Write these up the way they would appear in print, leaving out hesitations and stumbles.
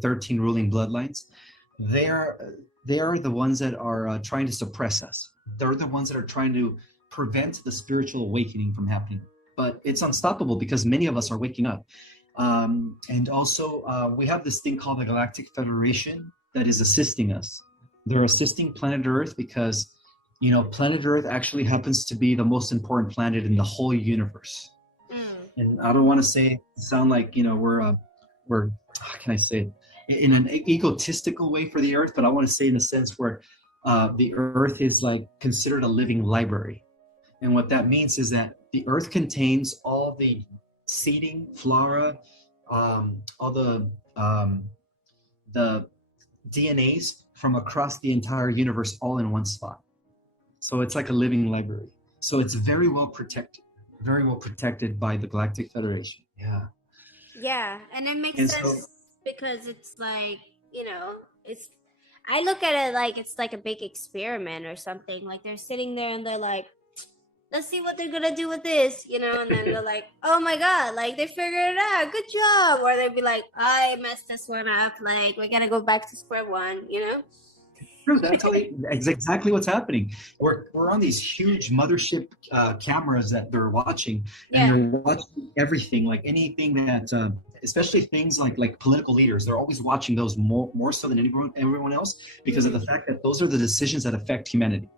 13 ruling bloodlines, they are the ones that are trying to suppress us. They're the ones that are trying to prevent the spiritual awakening from happening. But it's unstoppable because many of us are waking up. And also, we have this thing called the Galactic Federation that is assisting us. They're assisting planet Earth because, planet Earth actually happens to be the most important planet in the whole universe. And I don't want to sound like, we're, how can I say it, in an egotistical way for the Earth, but I want to say in a sense where the Earth is like considered a living library. And what that means is that the Earth contains all the seeding, flora, all the DNAs from across the entire universe all in one spot. So it's like a living library. So it's very well protected by the Galactic Federation. Yeah. Yeah, and it makes sense because it's like, it's, I look at it like it's like a big experiment or something. Like they're sitting there and they're like, let's see what they're gonna do with this, and then they're like, oh my god, like they figured it out, good job. Or they'd be like, I messed this one up, like we gotta go back to square one. True, that's exactly what's happening. We're on these huge mothership cameras that they're watching, and they're watching everything, like anything that, especially things like political leaders. They're always watching those more so than everyone else because of the fact that those are the decisions that affect humanity.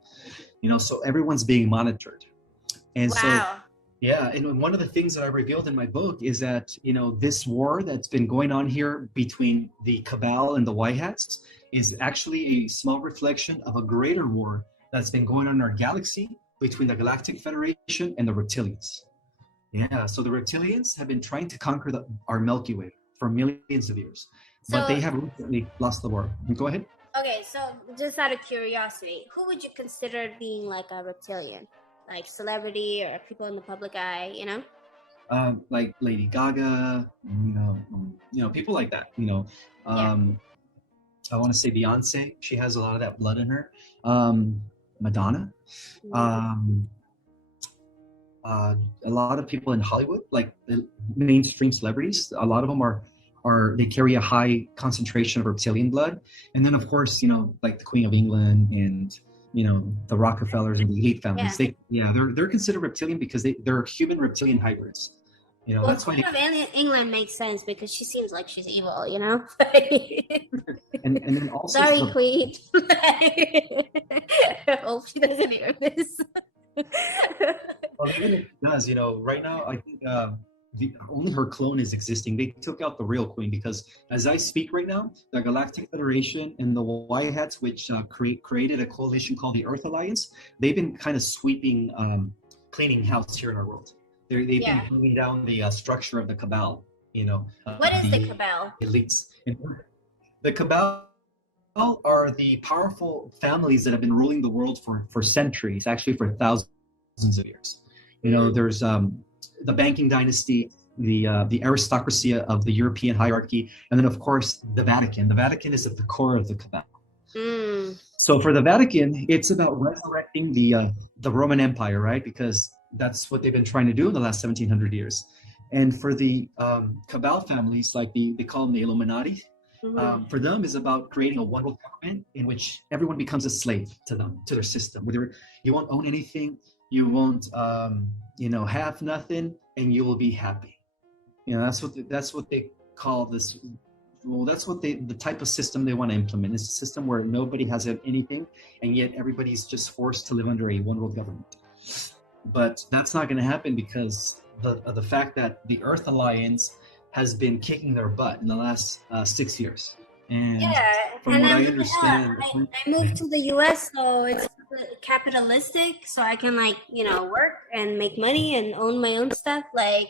So everyone's being monitored. And and one of the things that I revealed in my book is that, this war that's been going on here between the cabal and the white hats is actually a small reflection of a greater war that's been going on in our galaxy between the Galactic Federation and the reptilians. Yeah, so the reptilians have been trying to conquer our Milky Way for millions of years, but they have recently lost the war. Go ahead. Okay, so just out of curiosity, who would you consider being like a reptilian? Like celebrity or people in the public eye, like Lady Gaga, people like that, I want to say Beyonce. She has a lot of that blood in her. Madonna. A lot of people in Hollywood, like the mainstream celebrities, a lot of them they carry a high concentration of reptilian blood. And then of course, like the Queen of England and the Rockefellers and the elite families. They're considered reptilian because they're human reptilian hybrids. That's why England makes sense because she seems like she's evil, and then also sorry, Queen. I hope she doesn't hear this. Well, even if it does, right now I think only her clone is existing. They took out the real queen because as I speak right now, the Galactic Federation and the White Hats, which created a coalition called the Earth Alliance, they've been kind of sweeping, cleaning house here in our world. They've been cleaning down the structure of the cabal. What is the cabal? Elites. The cabal are the powerful families that have been ruling the world for centuries, actually for thousands of years. There's the banking dynasty, the aristocracy of the European hierarchy, and then of course the Vatican. The Vatican is at the core of the cabal. So for the Vatican, it's about resurrecting the Roman Empire, right? Because that's what they've been trying to do in the last 1700 years. And for the cabal families, like they call them the Illuminati, for them is about creating a one world government in which everyone becomes a slave to them, to their system. Whether you won't own anything, you won't have nothing, and you will be happy. That's what they call this. Well, that's what the type of system they want to implement. It's a system where nobody has anything, and yet everybody's just forced to live under a one world government. But that's not going to happen because of the fact that the Earth Alliance has been kicking their butt in the last 6 years. And from what I understand, I moved to the U.S., so it's capitalistic, so I can work and make money and own my own stuff. Like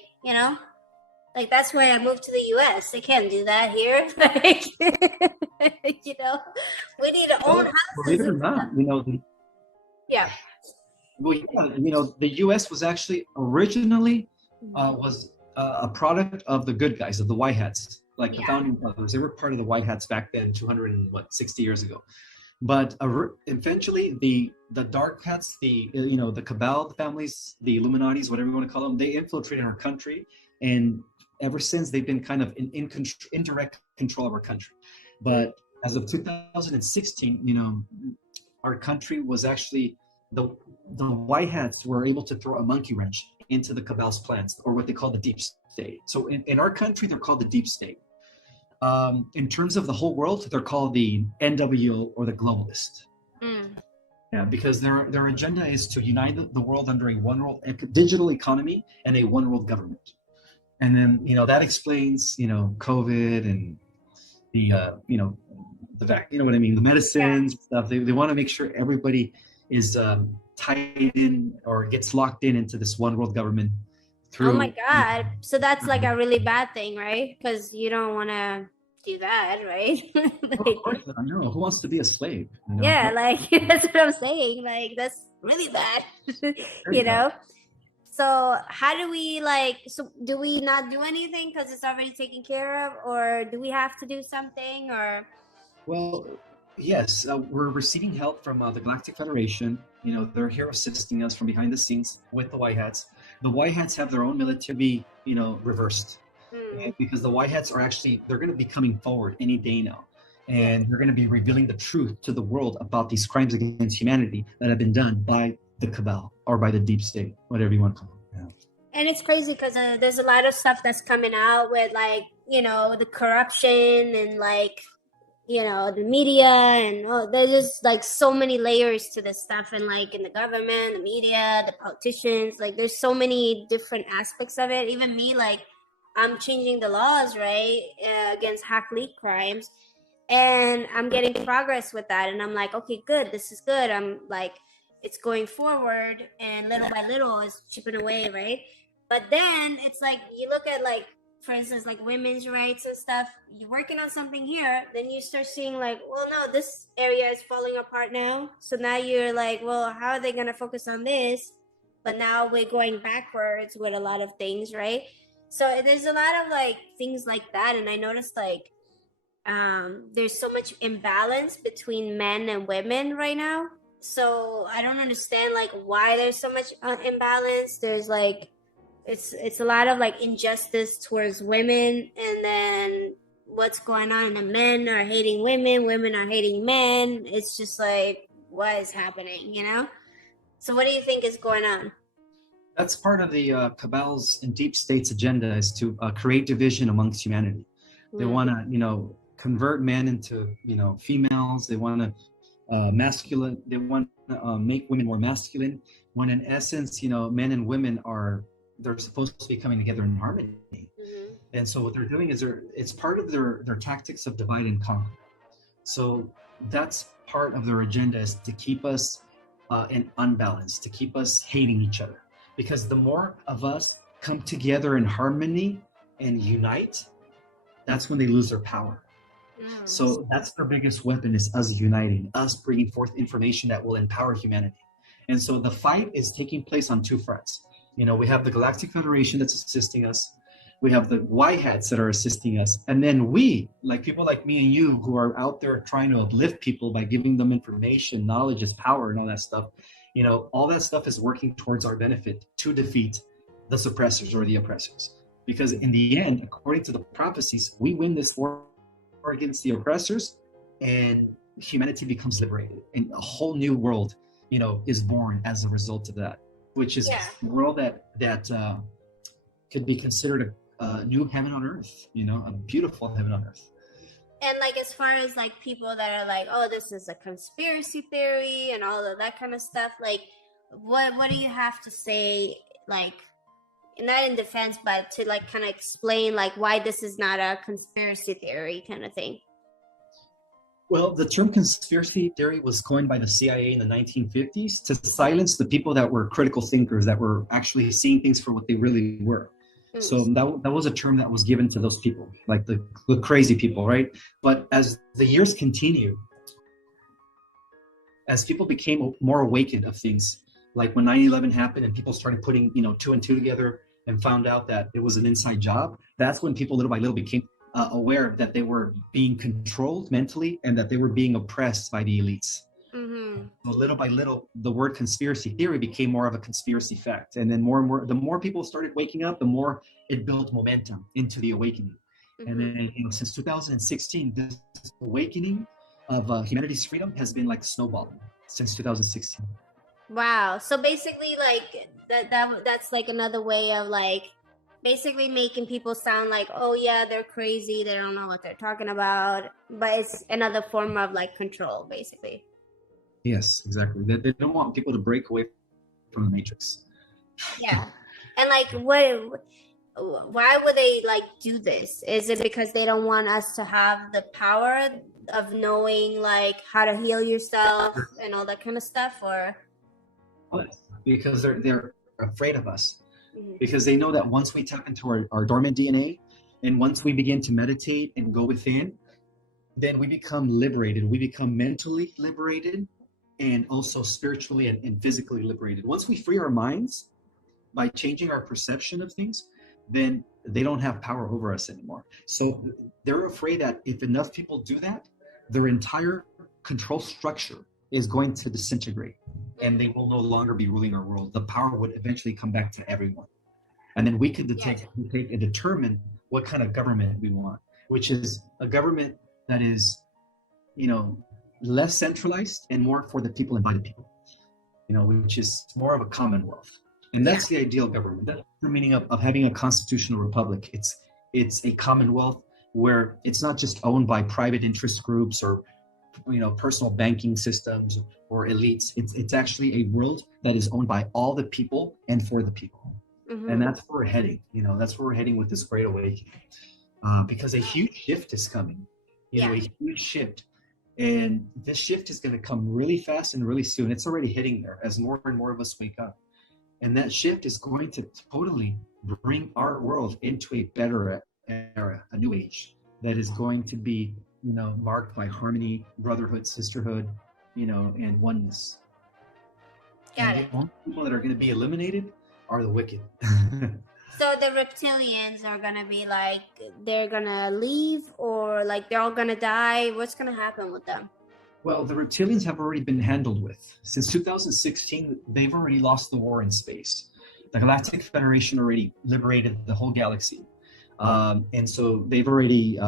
that's why I moved to the U.S. They can't do that here. We need to own houses. Believe it or not, Well, the U.S. was actually originally was a product of the good guys, of the White Hats, like the founding fathers. They were part of the White Hats back then, 260 years ago. But eventually, the Dark Hats, the cabal families, the Illuminatis, whatever you want to call them, they infiltrated our country, and ever since they've been kind of in indirect control of our country. But as of 2016, you know, our country was actually the white hats were able to throw a monkey wrench into the cabal's plans, or what they call the deep state. So in our country, they're called the deep state. In terms of the whole world, they're called the NWO, or the globalist. Yeah, because their agenda is to unite the world under a one world digital economy and a one world government. And then, you know, that explains, you know, COVID and the, you know, you know what I mean, the medicines stuff. They want to make sure everybody is tied in or gets locked into this one world government. Oh my God. So that's like a really bad thing, right? Because you don't want to do that, right? Like, of course not. No, who wants to be a slave? You know? Yeah, like that's what I'm saying. Like that's really bad, you know? So how do we so do we not do anything because it's already taken care of, or do we have to do something, or? Well, yes, we're receiving help from the Galactic Federation. You know, they're here assisting us from behind the scenes with the White Hats. The White Hats have their own military, you know, reversed. Because the White Hats they're going to be coming forward any day now. And they're going to be revealing the truth to the world about these crimes against humanity that have been done by the cabal or by the deep state, whatever you want to call it. Yeah. And it's crazy because there's a lot of stuff that's coming out with, like, you know, the corruption and, like, you know, the media, and there's just like so many layers to this stuff, and like in the government, the media, the politicians, like there's so many different aspects of it. Even me, like, I'm changing the laws, right, against hack-leak crimes, and I'm getting progress with that, and I'm like, okay, good, this is good. I'm like, it's going forward, and little by little it's chipping away, right? But then it's like, you look at, like, for instance, like women's rights and stuff, you're working on something here, then you start seeing like, well, no, this area is falling apart now. So now you're like, well, how are they going to focus on this? But now we're going backwards with a lot of things, right? So there's a lot of like things like that. And I noticed like there's so much imbalance between men and women right now. So I don't understand like why there's so much imbalance. There's like, it's a lot of like injustice towards women, and then what's going on, the men are hating women are hating men. It's just like, what is happening, you know? So what do you think is going on? That's part of the cabal's and deep state's agenda, is to create division amongst humanity. They want to, you know, convert men into, you know, females. They want to they want to make women more masculine, when in essence, you know, men and women they're supposed to be coming together in harmony. And so what they're doing is it's part of their tactics of divide and conquer. So that's part of their agenda, is to keep us in unbalance, to keep us hating each other. Because the more of us come together in harmony and unite, that's when they lose their power. So that's their biggest weapon, is us uniting, us bringing forth information that will empower humanity. And so the fight is taking place on two fronts. You know, we have the Galactic Federation that's assisting us. We have the White Hats that are assisting us. And then we, like people like me and you, who are out there trying to uplift people by giving them information, knowledge is power, and all that stuff. You know, all that stuff is working towards our benefit to defeat the suppressors or the oppressors. Because in the end, according to the prophecies, we win this war against the oppressors, and humanity becomes liberated. And a whole new world, you know, is born as a result of that, which is a world that could be considered a new heaven on earth, you know, a beautiful heaven on earth. And like, as far as like people that are like, oh, this is a conspiracy theory and all of that kind of stuff, like what do you have to say, like, not in defense, but to like kind of explain like why this is not a conspiracy theory kind of thing? Well, the term conspiracy theory was coined by the CIA in the 1950s to silence the people that were critical thinkers, that were actually seeing things for what they really were. So that was a term that was given to those people, like the crazy people, right? But as the years continue, as people became more awakened of things, like when 9/11 happened and people started putting, you know, two and two together and found out that it was an inside job, that's when people little by little became aware that they were being controlled mentally and that they were being oppressed by the elites. So little by little, the word conspiracy theory became more of a conspiracy fact. And then more and more, the more people started waking up, the more it built momentum into the awakening. And Mm-hmm. then, since 2016, this awakening of humanity's freedom has been like snowballing since 2016. Wow. So basically, like that's like another way of like basically making people sound like, oh yeah, they're crazy, they don't know what they're talking about, but it's another form of like control, basically. Yes, exactly. They don't want people to break away from the matrix. Yeah. And like, what? Why would they like do this? Is it because they don't want us to have the power of knowing like how to heal yourself and all that kind of stuff, or? Because they're afraid of us. Mhm. Because they know that once we tap into our dormant DNA, and once we begin to meditate and go within, then we become liberated. We become mentally liberated and also spiritually and physically liberated. Once we free our minds by changing our perception of things, then they don't have power over us anymore. So they're afraid that if enough people do that, their entire control structure is going to disintegrate and they will no longer be ruling our world. The power would eventually come back to everyone. And then we could Yes. take and determine what kind of government we want, which is a government that is, you know, less centralized and more for the people and by the people, which is more of a commonwealth. And Yeah. that's the ideal government. That's the meaning of having a constitutional republic. It's a commonwealth where it's not just owned by private interest groups or personal banking systems or elites. It's actually a world that is owned by all the people and for the people. Mm-hmm. And that's where we're heading. That's where we're heading with this great awakening. Because a huge shift is coming. A huge shift. And this shift is going to come really fast and really soon. It's already hitting there as more and more of us wake up. And that shift is going to totally bring our world into a better era, a new age that is going to be, marked by harmony, brotherhood, sisterhood, and oneness. Got And it. the only people that are going to be eliminated are the wicked. So the reptilians are gonna be like they're gonna leave, or like they're all gonna die. What's gonna happen with them? Well, the reptilians have already been handled with. Since 2016, they've already lost the war in space. The Galactic Federation already liberated the whole galaxy. And so they've already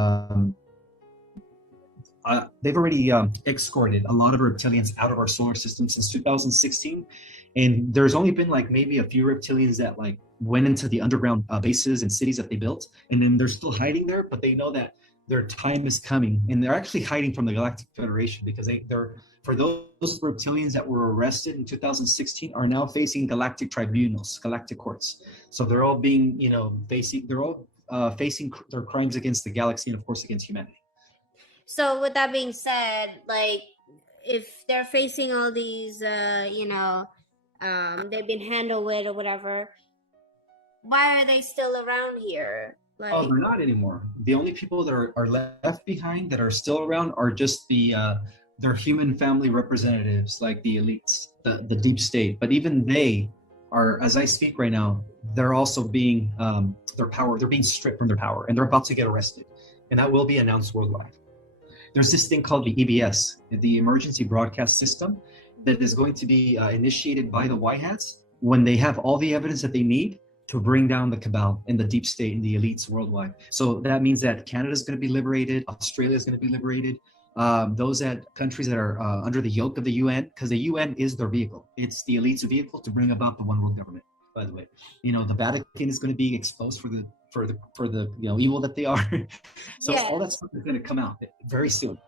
escorted a lot of reptilians out of our solar system since 2016. And there's only been like maybe a few reptilians that like went into the underground bases and cities that they built. And then they're still hiding there, but they know that their time is coming. And they're actually hiding from the Galactic Federation because they're for those reptilians that were arrested in 2016 are now facing galactic tribunals, galactic courts. So they're all being, facing their crimes against the galaxy and of course against humanity. So with that being said, like if they're facing all these, they've been handled with or whatever, why are they still around here? Oh, Like, they're not anymore. The only people that are left behind that are still around are just their human family representatives, like the elites, the deep state. But even they are, as I speak right now, they're also being they're being stripped from their power, and they're about to get arrested, and that will be announced worldwide. There's this thing called the EBS, the Emergency Broadcast System, that is going to be initiated by the White Hats when they have all the evidence that they need to bring down the cabal and the deep state and the elites worldwide. So that means that Canada is going to be liberated, Australia is going to be liberated, countries that are under the yoke of the UN, because the UN is their vehicle. It's the elite's vehicle to bring about the one world government. By the way, the Vatican is going to be exposed for the evil that they are. So all that stuff is going to come out very soon.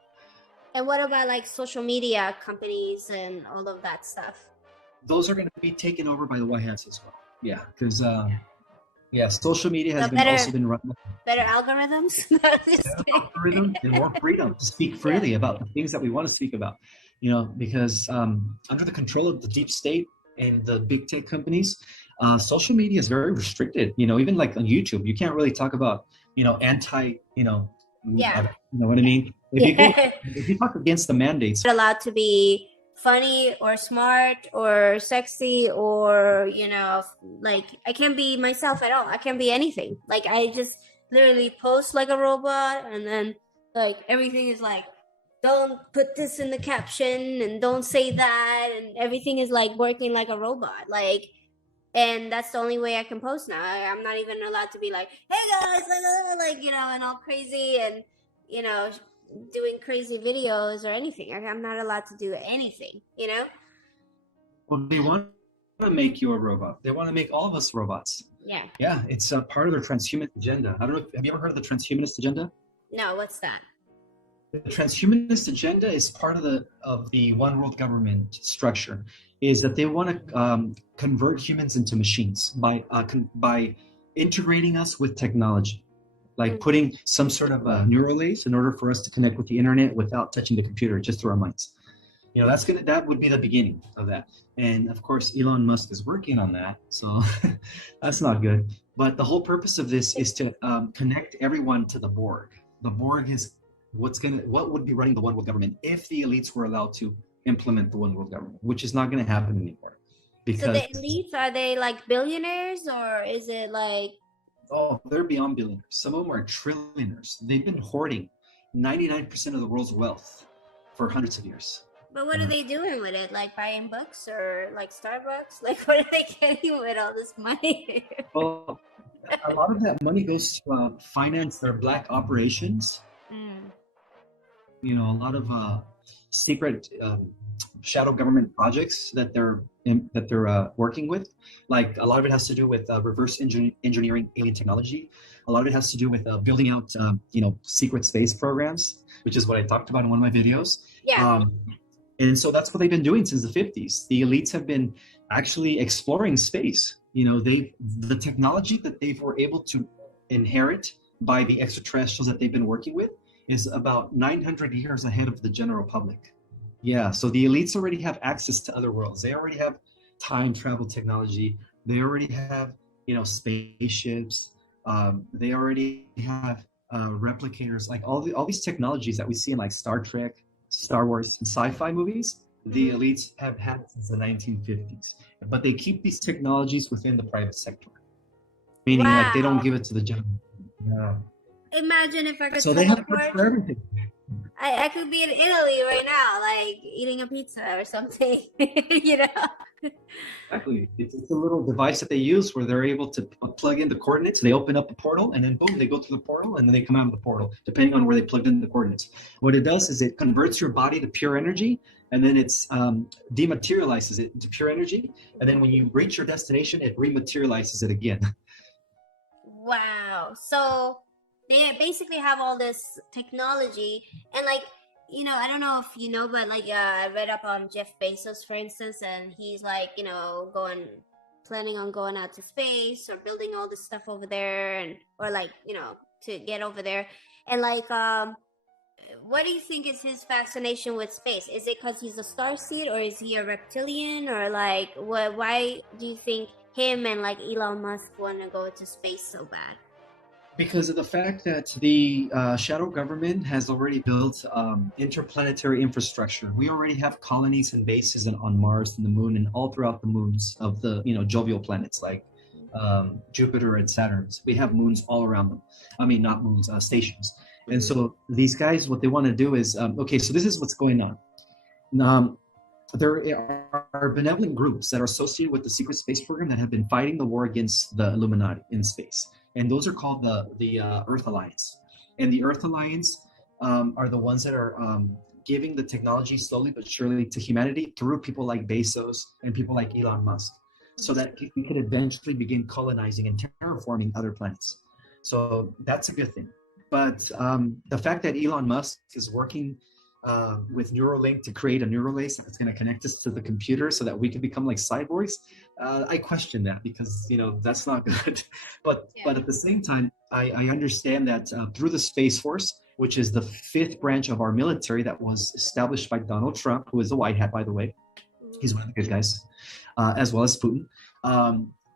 And what about like social media companies and all of that stuff? Those are going to be taken over by the White Hats as well. Yeah, because social media has also been run. Better algorithms, algorithm and more freedom to speak freely about the things that we want to speak about. Because under the control of the deep state and the big tech companies, social media is very restricted. Even like on YouTube, you can't really talk about anti. You know what I mean? If you talk against the mandates, you're allowed to be funny or smart or sexy or like I can't be myself at all. I can't be anything. Like I just literally post like a robot, and then like everything is like, don't put this in the caption and don't say that, and everything is like working like a robot. Like and that's the only way I can post now. I'm not even allowed to be like, hey guys, like, and all crazy and, doing crazy videos or anything. I'm not allowed to do anything. Well, they want to make you a robot. They want to make all of us robots. Yeah. Yeah, it's a part of their transhumanist agenda. I don't know. Have you ever heard of the transhumanist agenda? No, what's that? The transhumanist agenda is part of the one world government structure. Is that they want to convert humans into machines by integrating us with technology, like putting some sort of neuralace in order for us to connect with the internet without touching the computer, just through our minds. That would be the beginning of that. And of course, Elon Musk is working on that, so that's not good. But the whole purpose of this is to connect everyone to the Borg. The Borg is what would be running the one world government if the elites were allowed to implement the one world government, which is not going to happen anymore. Because so the elites, are they like billionaires, or is it like? Oh, they're beyond billionaires. Some of them are trillionaires. They've been hoarding 99% of the world's wealth for hundreds of years. But what are they doing with it? Like buying books or like Starbucks? Like what are they getting with all this money? Well, a lot of that money goes to finance their black operations. A lot of secret shadow government projects that they're working with. Like a lot of it has to do with reverse engineering alien technology. A lot of it has to do with building out secret space programs, which is what I talked about in one of my videos. Yeah. And so that's what they've been doing since the 50s. The elites have been actually exploring space. The technology that they were able to inherit by the extraterrestrials that they've been working with is about 900 years ahead of the general public. Yeah, so the elites already have access to other worlds. They already have time travel technology. They already have, spaceships. They already have replicators, like all these technologies that we see in like Star Trek, Star Wars, and sci-fi movies. The elites have had since the 1950s, but they keep these technologies within the private sector, meaning like they don't give it to the general. Yeah. Imagine if I could. So they have for everything. I could be in Italy right now, like eating a pizza or something, Exactly. It's a little device that they use where they're able to plug in the coordinates. They open up the portal, and then boom, they go through the portal, and then they come out of the portal, depending on where they plugged in the coordinates. What it does is it converts your body to pure energy, and then it's dematerializes it into pure energy, and then when you reach your destination, it rematerializes it again. Wow. So they basically have all this technology, and like, I don't know if you know, but like I read up on Jeff Bezos, for instance, and he's like, planning on going out to space or building all this stuff over there, or like, to get over there. And like, what do you think is his fascination with space? Is it because he's a starseed, or is he a reptilian, or like, why do you think him and like Elon Musk want to go to space so bad? Because of the fact that the shadow government has already built interplanetary infrastructure. We already have colonies and bases on Mars and the moon and all throughout the moons of the jovial planets like Jupiter and Saturn. We have moons all around them. I mean, not moons, stations. And so these guys, what they want to do is, so this is what's going on. There are benevolent groups that are associated with the secret space program that have been fighting the war against the Illuminati in space. And those are called the Earth Alliance. And the Earth Alliance are the ones that are giving the technology slowly but surely to humanity through people like Bezos and people like Elon Musk, so that we could eventually begin colonizing and terraforming other planets. So that's a good thing. But the fact that Elon Musk is working with Neuralink to create a neuralace that's going to connect us to the computer so that we can become like cyborgs, I question that, because that's not good. But at the same time, I understand that through the Space Force, which is the 5th branch of our military that was established by Donald Trump, who is a white hat, by the way. He's one of the good guys, as well as Putin.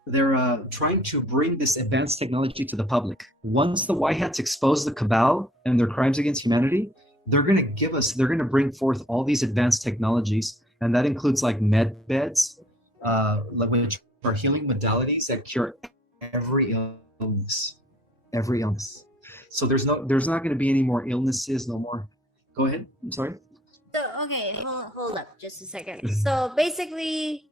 They're trying to bring this advanced technology to the public. Once the white hats expose the cabal and their crimes against humanity, they're going to bring forth all these advanced technologies, and that includes like med beds, which are healing modalities that cure every illness. So there's not going to be any more illnesses, no more. Go ahead. I'm sorry. So okay, hold up just a second. So basically,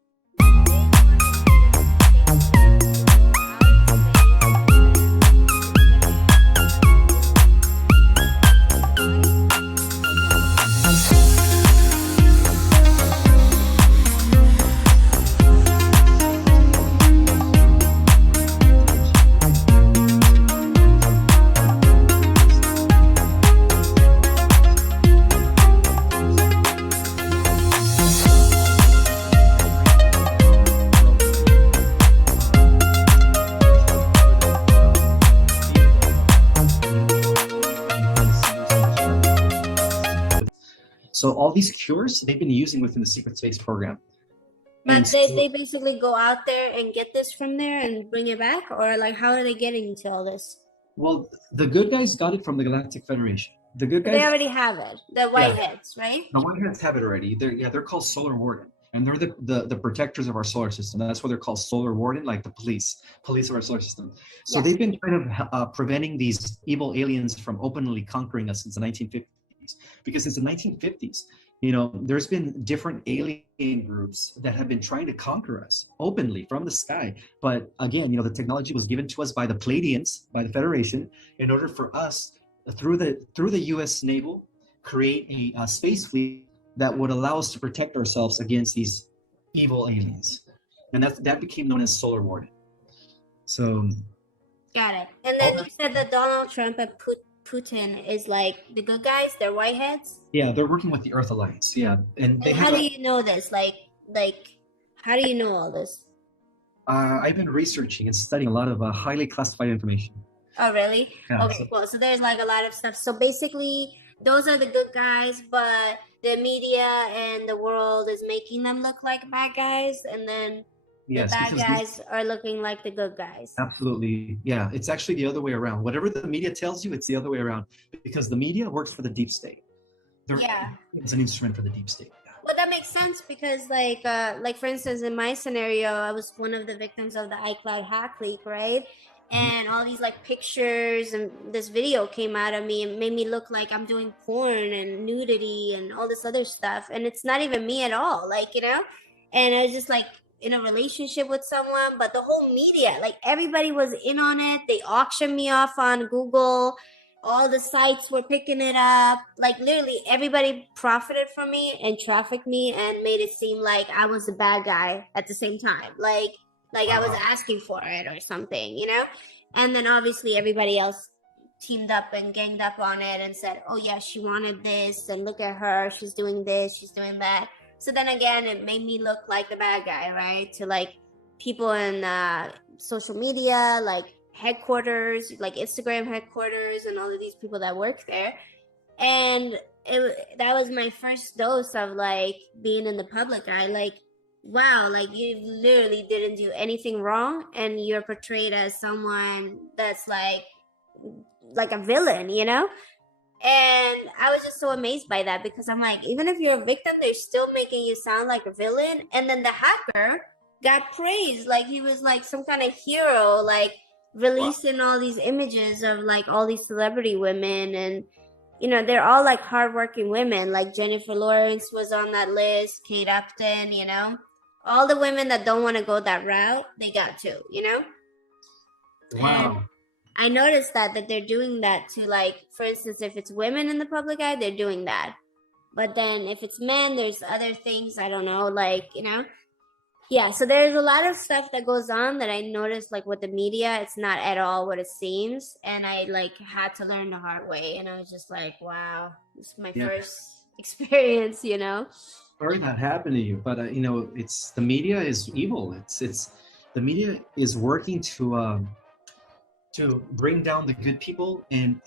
So all these cures they've been using within the secret space program. But they basically go out there and get this from there and bring it back, or like how are they getting into all this? Well, the good guys got it from the Galactic Federation. The good But guys, they already have it. The whiteheads, right? the Whiteheads have it already. They're called Solar Warden, and they're the protectors of our solar system. That's why they're called Solar Warden, like the police of our solar system. So they've been kind of preventing these evil aliens from openly conquering us since the 1950s. Because since the 1950s, there's been different alien groups that have been trying to conquer us openly from the sky. But again, the technology was given to us by the Pleiadians, by the Federation, in order for us, through the U.S. naval, create a space fleet that would allow us to protect ourselves against these evil aliens. And that became known as Solar Warden. So got it. And then you said that Donald Trump and Putin is like the good guys, they're whiteheads? Yeah, they're working with the Earth Alliance. Yeah. And how do you know this? Like how do you know all this? I've been researching and studying a lot of highly classified information. Oh, really? Yeah, okay, cool. So there's like a lot of stuff. So basically, those are the good guys, but the media and the world is making them look like bad guys, and then the bad guys are looking like the good guys. Absolutely. Yeah, it's actually the other way around. Whatever the media tells you, it's the other way around, because the media works for the deep state. It's an instrument for the deep state. Well, that makes sense because, like for instance, in my scenario, I was one of the victims of the iCloud hack leak, right? And all these like pictures and this video came out of me and made me look like I'm doing porn and nudity and all this other stuff, and it's not even me at all, and I was just like in a relationship with someone, but the whole media, like everybody was in on it. They auctioned me off on Google. All the sites were picking it up. Like literally everybody profited from me and trafficked me and made it seem like I was the bad guy at the same time. Like I was asking for it or something, And then obviously everybody else teamed up and ganged up on it and said, oh yeah, she wanted this and look at her. She's doing this, she's doing that. So then again, it made me look like the bad guy, right? To like people in social media, like headquarters, like Instagram headquarters and all of these people that work there. And that was my first dose of like being in the public eye. Like, wow, like you literally didn't do anything wrong and you're portrayed as someone that's like a villain, And I was just so amazed by that because I'm like, even if you're a victim, they're still making you sound like a villain. And then the hacker got praised, like he was like some kind of hero, like releasing all these images of like all these celebrity women, and they're all like hardworking women. Like Jennifer Lawrence was on that list, Kate Upton, all the women that don't want to go that route, they got to, Wow. And I noticed that they're doing that to, like, for instance, if it's women in the public eye, they're doing that. But then if it's men, there's other things, I don't know, like, Yeah, so there's a lot of stuff that goes on that I noticed, like, with the media, it's not at all what it seems. And I, like, had to learn the hard way. And I was just like, wow, this is my first experience, Sorry that happened to you, but, it's the media is evil. It's the media is working to bring down the good people and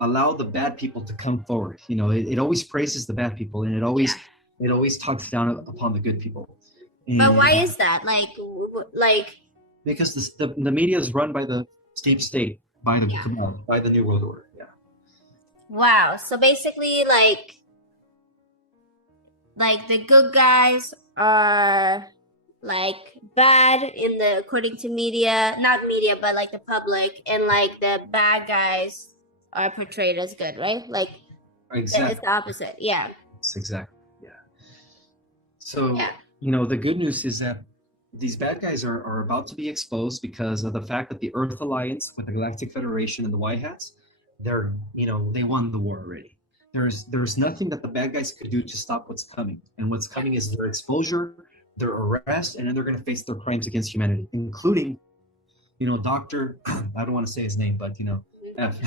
allow the bad people to come forward. It always praises the bad people, and it always talks down upon the good people. But why is that? Like because the media is run by the deep state, by the New World Order. Yeah. Wow. So basically, like the good guys are like bad according to media, not media, but like the public, and like the bad guys are portrayed as good, right? Like exactly. It's the opposite. Yeah. It's exactly. Yeah. So the good news is that these bad guys are about to be exposed because of the fact that the Earth Alliance with the Galactic Federation and the White Hats, they won the war already. There's nothing that the bad guys could do to stop what's coming. And what's coming is their exposure, their arrest, and then they're going to face their crimes against humanity, including, Dr. I don't want to say his name, but, F.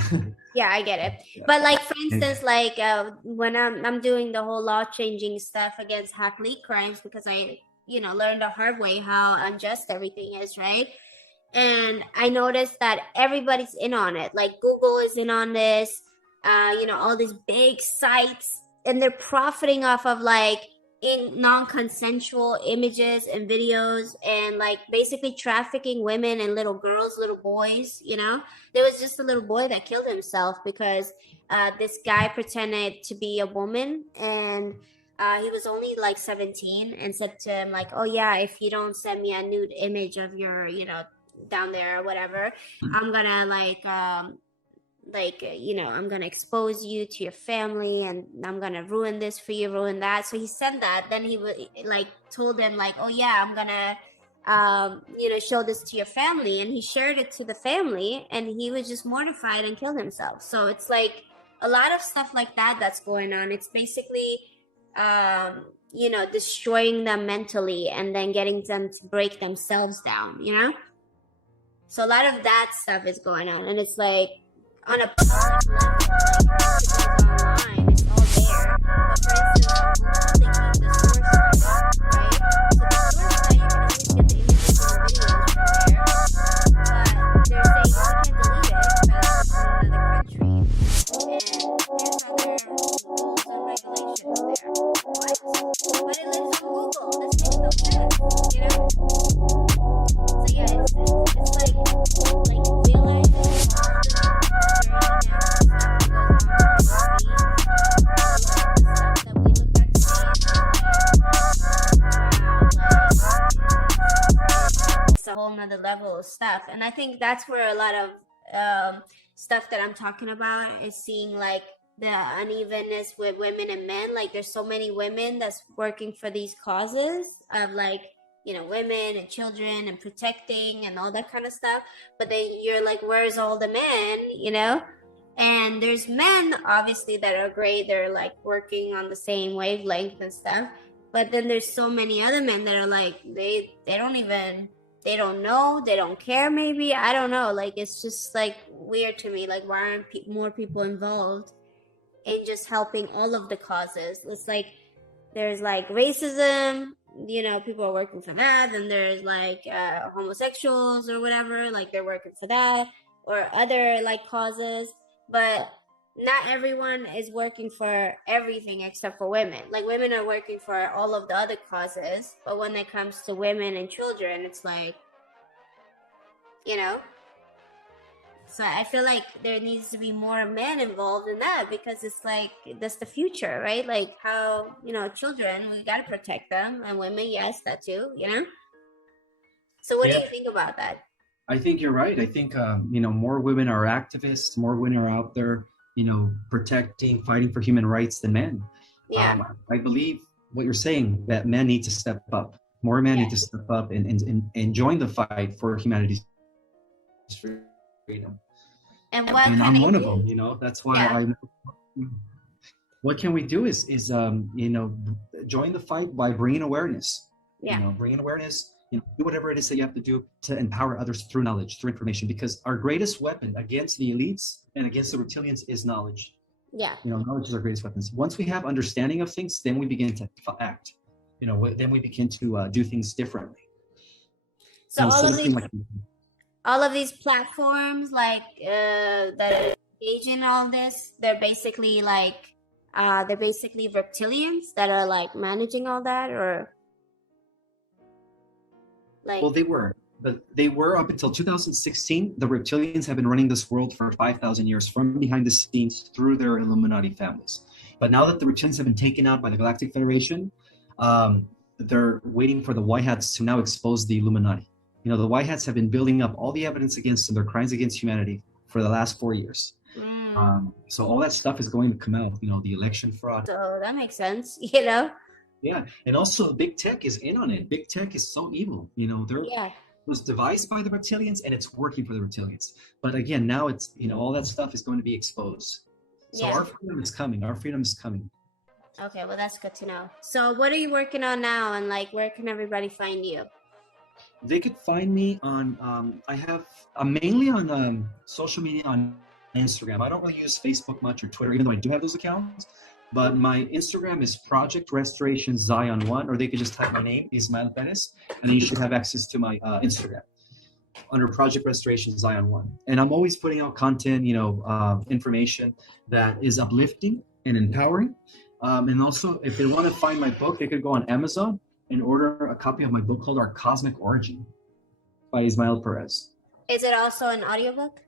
Yeah, I get it. Yeah. But like, for instance, like when I'm doing the whole law changing stuff against hack leak crimes, because I, learned the hard way how unjust everything is, right? And I noticed that everybody's in on it. Like Google is in on this. all these big sites, and they're profiting off of like in non-consensual images and videos, and like basically trafficking women and little girls, little boys. There was just a little boy that killed himself because this guy pretended to be a woman, and he was only like 17, and said to him like, oh yeah, if you don't send me a nude image of your down there or whatever, I'm gonna I'm gonna expose you to your family, and I'm gonna ruin this for you, ruin that. So he said that. Then he would like told them like, oh yeah, I'm gonna show this to your family, and he shared it to the family, and he was just mortified and killed himself. So it's like a lot of stuff like that that's going on. It's basically destroying them mentally, and then getting them to break themselves down. So a lot of that stuff is going on, and it's like on a public level, like online, it's all there. But for instance, they keep the source site, right? So the source site, you can always get the images and the videos from there. But they're saying you can't delete it because it's in another country. And here's how their rules and regulations there. What? But it lives on Google. This makes no sense. So yeah, it's like realizing it's a whole nother level of stuff. And I think that's where a lot of stuff that I'm talking about is seeing like the unevenness with women and men. Like there's so many women that's working for these causes of like women and children and protecting and all that kind of stuff. But then you're like, where's all the men, And there's men, obviously, that are great. They're like working on the same wavelength and stuff. But then there's so many other men that are like, they don't know, they don't care maybe. I don't know. Like, it's just like weird to me. Like, why aren't more people involved in just helping all of the causes? It's like, there's like racism, people are working for that. And there's like homosexuals or whatever, like they're working for that, or other like causes. But not everyone is working for everything except for women. Like women are working for all of the other causes, but when it comes to women and children, it's like, So I feel like there needs to be more men involved in that, because it's like, that's the future, right? Like how, children, we got to protect them, and women, yes, that too, So what do you think about that? I think you're right. I think, more women are activists, more women are out there, protecting, fighting for human rights than men. Yeah. I believe what you're saying, that men need to step up. More men need to step up and join the fight for humanity's freedom. And I'm one of them, that's why what can we do is join the fight by bringing awareness, bringing awareness, do whatever it is that you have to do to empower others through knowledge, through information, because our greatest weapon against the elites and against the reptilians is knowledge. Yeah. Knowledge is our greatest weapons. Once we have understanding of things, then we begin to act, then we begin to do things differently. So all of these platforms, like that engage in all this, they're basically reptilians that are like managing all that, or like. Well, they were up until 2016. The reptilians have been running this world for 5,000 years from behind the scenes through their Illuminati families. But now that the reptilians have been taken out by the Galactic Federation, they're waiting for the White Hats to now expose the Illuminati. The White Hats have been building up all the evidence against them, their crimes against humanity, for the last 4 years. So all that stuff is going to come out, the election fraud. So that makes sense, Yeah, and also big tech is in on it. Big tech is so evil, It was devised by the reptilians, and it's working for the reptilians. But again, now it's, all that stuff is going to be exposed. So our freedom is coming. Our freedom is coming. Okay, well, that's good to know. So what are you working on now, and like, where can everybody find you? They could find me on, I'm mainly on social media on Instagram. I don't really use Facebook much or Twitter, even though I do have those accounts. But my Instagram is Project Restoration Zion 1, or they could just type my name, Ismael Perez, and then you should have access to my Instagram. under Project Restoration Zion 1. And I'm always putting out content, information that is uplifting and empowering. And also, if they want to find my book, they could go on Amazon and order a copy of my book called Our Cosmic Origin by Ismael Perez. Is it also an audiobook?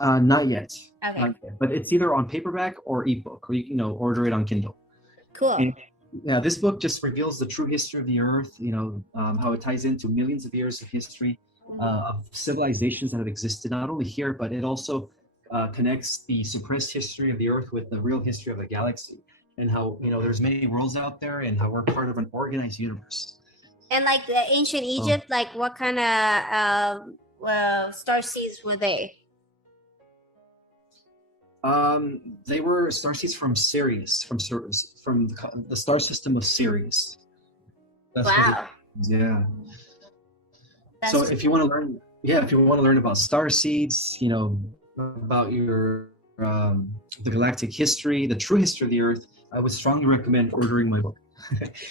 Not yet. Okay. Not yet. But it's either on paperback or ebook, or you can order it on Kindle. Cool. And, yeah, this book just reveals the true history of the earth, how it ties into millions of years of history of civilizations that have existed not only here, but it also connects the suppressed history of the earth with the real history of the galaxy, and how there's many worlds out there, and how we're part of an organized universe. And like the ancient Egypt, like what kind of star seeds were they? They were starseeds from Sirius, from the star system of Sirius. That's wow. Yeah. That's so if you want to learn about star seeds, about your the galactic history, the true history of the Earth, I would strongly recommend ordering my book.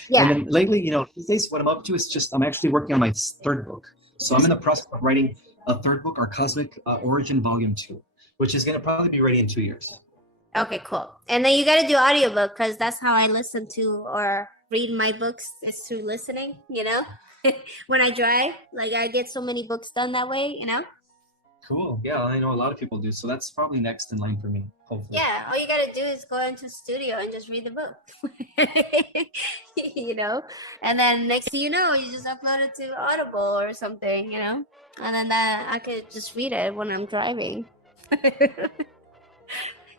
Yeah. And then lately, these days, what I'm up to is I'm actually working on my third book. So I'm in the process of writing a third book, Our Cosmic Origin Volume 2, which is going to probably be ready in 2 years. Okay, cool. And then you got to do audiobook, because that's how I listen to or read my books, is through listening, when I drive. Like, I get so many books done that way, Cool. Yeah, I know a lot of people do. So that's probably next in line for me, hopefully. Yeah, all you got to do is go into the studio and just read the book, And then next thing you know, you just upload it to Audible or something, And then I could just read it when I'm driving.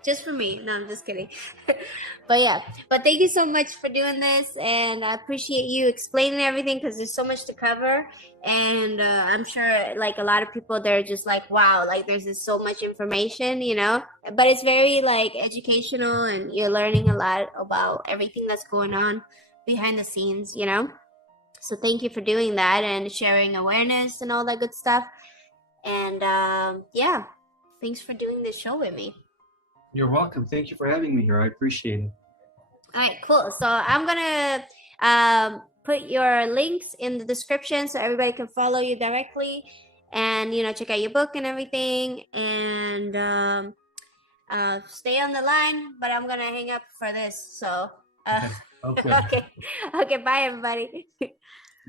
Just for me. No, I'm just kidding. But thank you so much for doing this, and I appreciate you explaining everything, because there's so much to cover, and I'm sure like a lot of people, they're just like, wow, like there's just so much information, but it's very like educational, and you're learning a lot about everything that's going on behind the scenes, so thank you for doing that and sharing awareness and all that good stuff. And thanks for doing this show with me. You're welcome. Thank you for having me here. I appreciate it. All right, cool. So I'm going to put your links in the description so everybody can follow you directly and, check out your book and everything. And stay on the line, but I'm going to hang up for this. So, okay. Okay, bye, everybody.